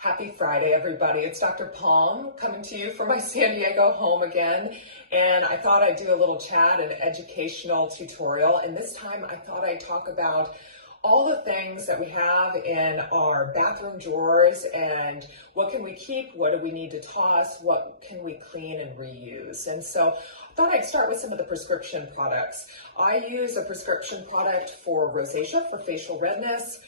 Happy Friday, everybody. It's Dr. Palm coming to you from my San Diego home again. And I thought I'd do a little chat, an educational tutorial. And this time I thought I'd talk about all the things that we have in our bathroom drawers and what can we keep, what do we need to toss, what can we clean and reuse. And so I thought I'd start with some of the prescription products. I use a prescription product for rosacea, for facial redness,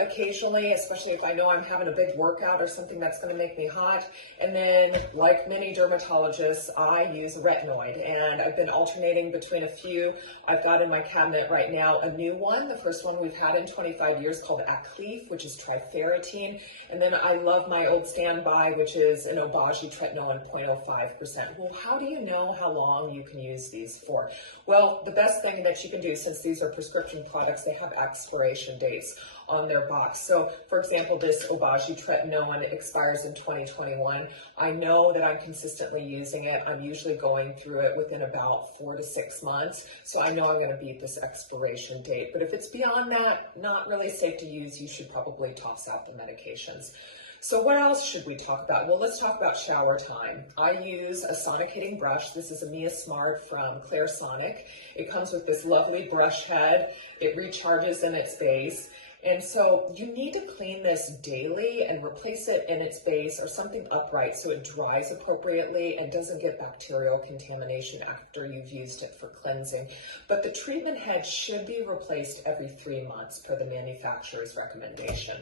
occasionally, especially if I know I'm having a big workout or something that's going to make me hot. And then, like many dermatologists, I use a retinoid, and I've been alternating between a few. I've got in my cabinet right now a new one, the first one we've had in 25 years, called Aclef, which is triferritine. And then I love my old standby, which is an Obagi tretinoin 0.05%. Well, how do you know how long you can use these for? Well, the best thing that you can do, since these are prescription products, they have expiration dates on their box. So, for example, this Obagi tretinoin expires in 2021. I know that I'm consistently using it. I'm usually going through it within about 4 to 6 months. So I know I'm going to beat this expiration date. But if it's beyond that, not really safe to use, you should probably toss out the medications. So what else should we talk about? Well, let's talk about shower time. I use a sonic hitting brush. This is a Mia Smart from Clarisonic. It comes with this lovely brush head. It recharges in its base. And so you need to clean this daily and replace it in its base or something upright so it dries appropriately and doesn't get bacterial contamination after you've used it for cleansing. But the treatment head should be replaced every 3 months per the manufacturer's recommendation.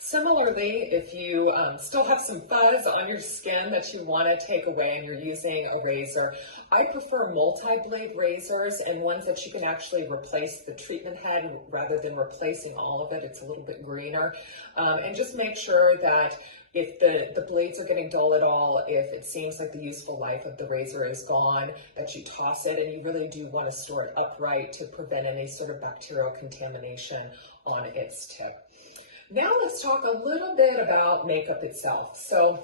Similarly, if you still have some fuzz on your skin that you want to take away and you're using a razor, I prefer multi-blade razors and ones that you can actually replace the treatment head rather than replacing all of it. It's a little bit greener. And just make sure that if the blades are getting dull at all, if it seems like the useful life of the razor is gone, that you toss it, and you really do want to store it upright to prevent any sort of bacterial contamination on its tip. Now let's talk a little bit about makeup itself. So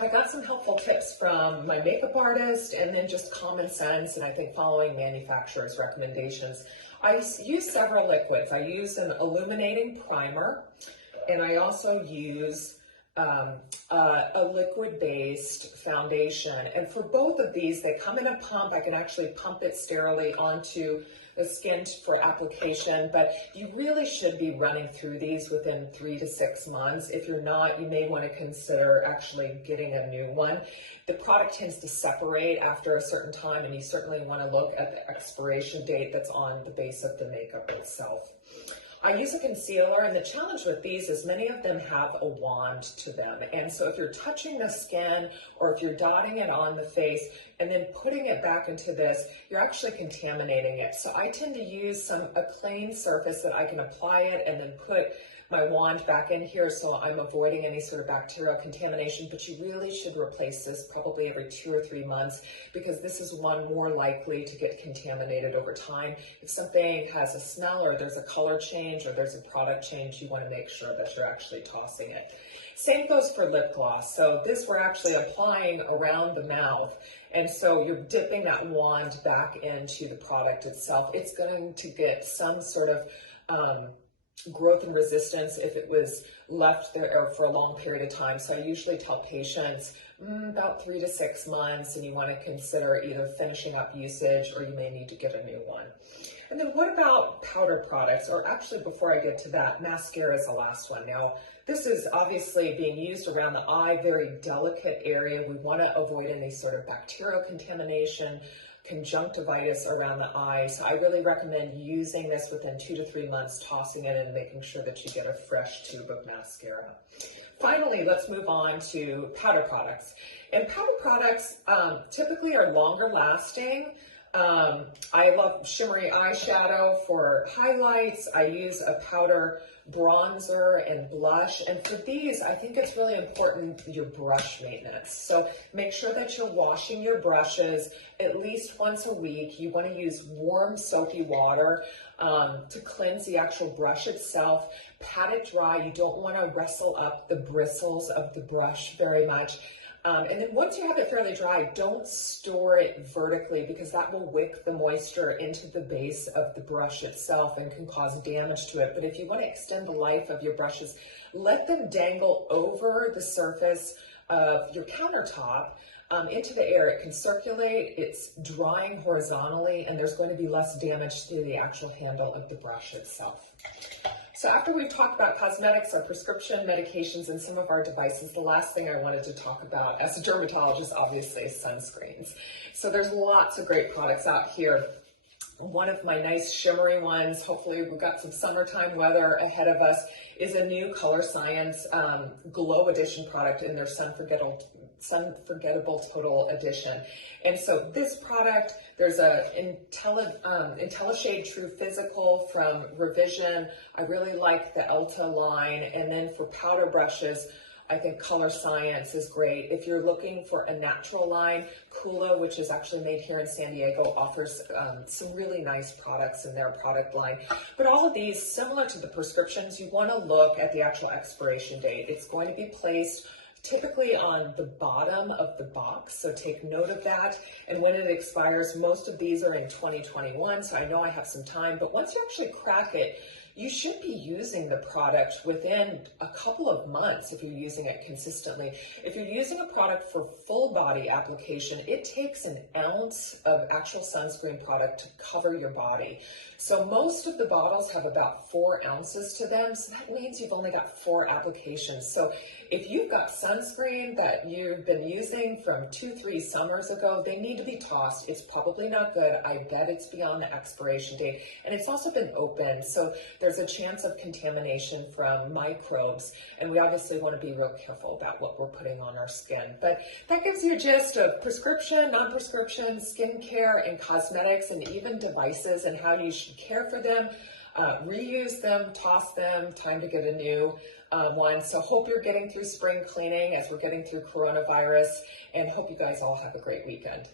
I got some helpful tips from my makeup artist and then just common sense, and I think following manufacturer's recommendations. I use several liquids. I use an illuminating primer, and I also use a liquid-based foundation. And for both of these, they come in a pump. I can actually pump it sterilely onto the skin for application, but you really should be running through these within 3 to 6 months. If you're not, you may want to consider actually getting a new one. The product tends to separate after a certain time, and you certainly want to look at the expiration date that's on the base of the makeup itself. I use a concealer, and the challenge with these is many of them have a wand to them. And so if you're touching the skin or if you're dotting it on the face and then putting it back into this, you're actually contaminating it. So I tend to use a plain surface that I can apply it and then put my wand back in here so I'm avoiding any sort of bacterial contamination. But you really should replace this probably every 2 or 3 months, because this is one more likely to get contaminated over time. If something has a smell or there's a color change or there's a product change, you want to make sure that you're actually tossing it. Same goes for lip gloss. So this we're actually applying around the mouth. And so you're dipping that wand back into the product itself. It's going to get some sort of growth and resistance if it was left there for a long period of time. So I usually tell patients about 3 to 6 months, and you want to consider either finishing up usage or you may need to get a new one. And then what about powder products? Or actually, before I get to that, mascara is the last one. Now, this is obviously being used around the eye, very delicate area. We want to avoid any sort of bacterial contamination, conjunctivitis around the eye. So I really recommend using this within 2 to 3 months, tossing it and making sure that you get a fresh tube of mascara. Finally, let's move on to powder products. And powder products typically are longer lasting. I love shimmery eyeshadow for highlights. I use a powder bronzer and blush. And for these, I think it's really important your brush maintenance. So make sure that you're washing your brushes at least once a week. You want to use warm soapy water to cleanse the actual brush itself. Pat it dry. You don't want to wrestle up the bristles of the brush very much. And then once you have it fairly dry, don't store it vertically because that will wick the moisture into the base of the brush itself and can cause damage to it. But if you want to extend the life of your brushes, let them dangle over the surface of your countertop into the air. It can circulate, it's drying horizontally, and there's going to be less damage to the actual handle of the brush itself. So after we've talked about cosmetics, our prescription medications, and some of our devices, the last thing I wanted to talk about as a dermatologist, obviously, is sunscreens. So there's lots of great products out here. One of my nice shimmery ones, hopefully we've got some summertime weather ahead of us, is a new Color Science Glow Edition product in their Sunforgettable Total Edition. And so this product, there's a IntelliShade True Physical from Revision. I really like the Elta line. And then for powder brushes, I think Color Science is great. If you're looking for a natural line, Kula, which is actually made here in San Diego, offers some really nice products in their product line. But all of these, similar to the prescriptions, you want to look at the actual expiration date. It's going to be placed typically on the bottom of the box, so take note of that. And when it expires, most of these are in 2021, so I know I have some time, but once you actually crack it, you should be using the product within a couple of months if you're using it consistently. If you're using a product for full body application, it takes an ounce of actual sunscreen product to cover your body. So most of the bottles have about 4 ounces to them, so that means you've only got 4 applications. So if you've got sunscreen that you've been using from 2-3 summers ago, they need to be tossed. It's probably not good. I bet it's beyond the expiration date, and it's also been opened. So there's a chance of contamination from microbes, and we obviously want to be real careful about what we're putting on our skin. But that gives you a gist of prescription, non-prescription, skincare, and cosmetics, and even devices, and how you should care for them, reuse them, toss them, time to get a new one. So hope you're getting through spring cleaning as we're getting through coronavirus, and hope you guys all have a great weekend.